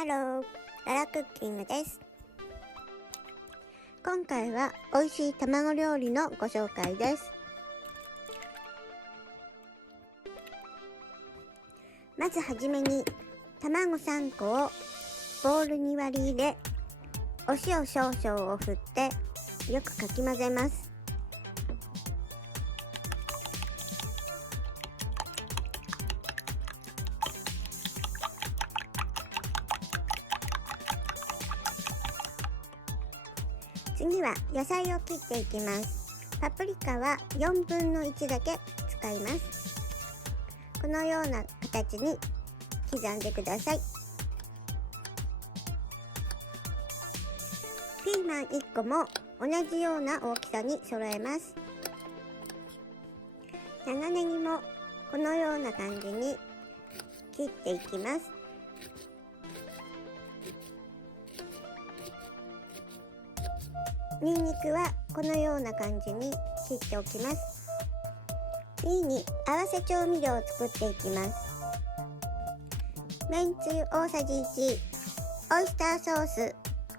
ハロー、ララクッキングです。今回は美味しい卵料理のご紹介です。まずはじめに卵3個をボウルに割り入れ、お塩少々を振ってよくかき混ぜます。次は野菜を切っていきます。パプリカは4分の1だけ使います。このような形に刻んでください。ピーマン1個も同じような大きさに揃えます。長ネギもこのような感じに切っていきます。ニンニクはこのような感じに切っておきます。次に合わせ調味料を作っていきます。めんつゆ大さじ1、オイスターソース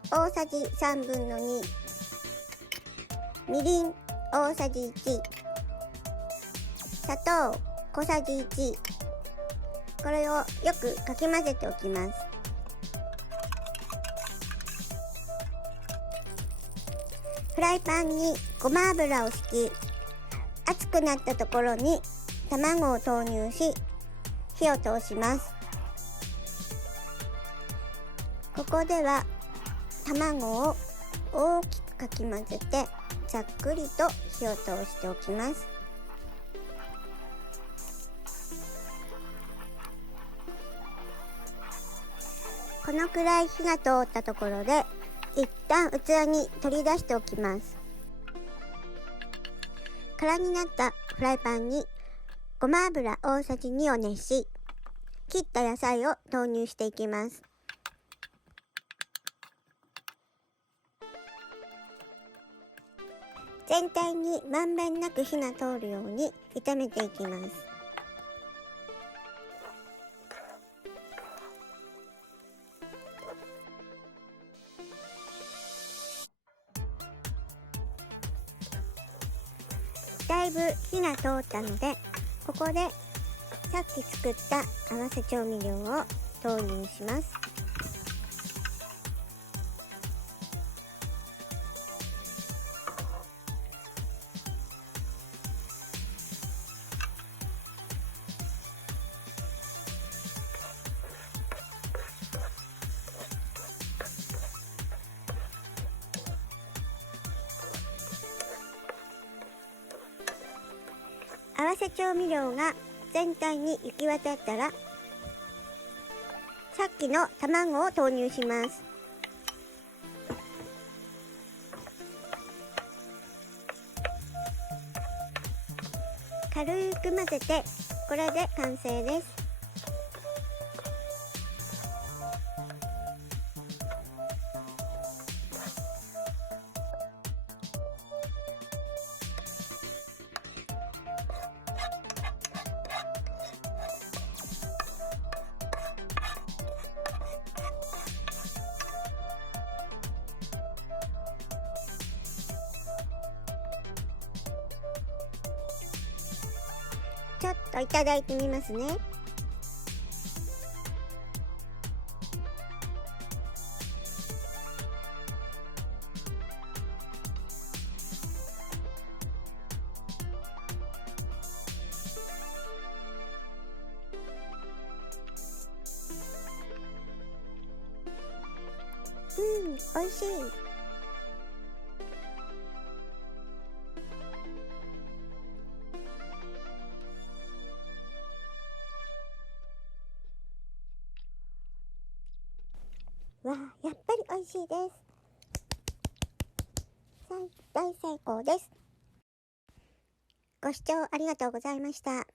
大さじ3分の2、みりん大さじ1、砂糖小さじ1、これをよくかき混ぜておきます。フライパンにごま油を引き、熱くなったところに卵を投入し、火を通します。ここでは卵を大きくかき混ぜて、ざっくりと火を通しておきます。このくらい火が通ったところで、一旦器に取り出しておきます。空になったフライパンにごま油大さじ2を熱し、切った野菜を投入していきます。全体にまんべんなく火が通るように炒めていきます。だいぶ火が通ったので、ここでさっき作った合わせ調味料を投入します。合わせ調味料が全体に行き渡ったら、さっきの卵を投入します。軽く混ぜて、これで完成です。ちょっといただいてみますね。美味しい。わあ、やっぱり美味しいです。大成功です。ご視聴ありがとうございました。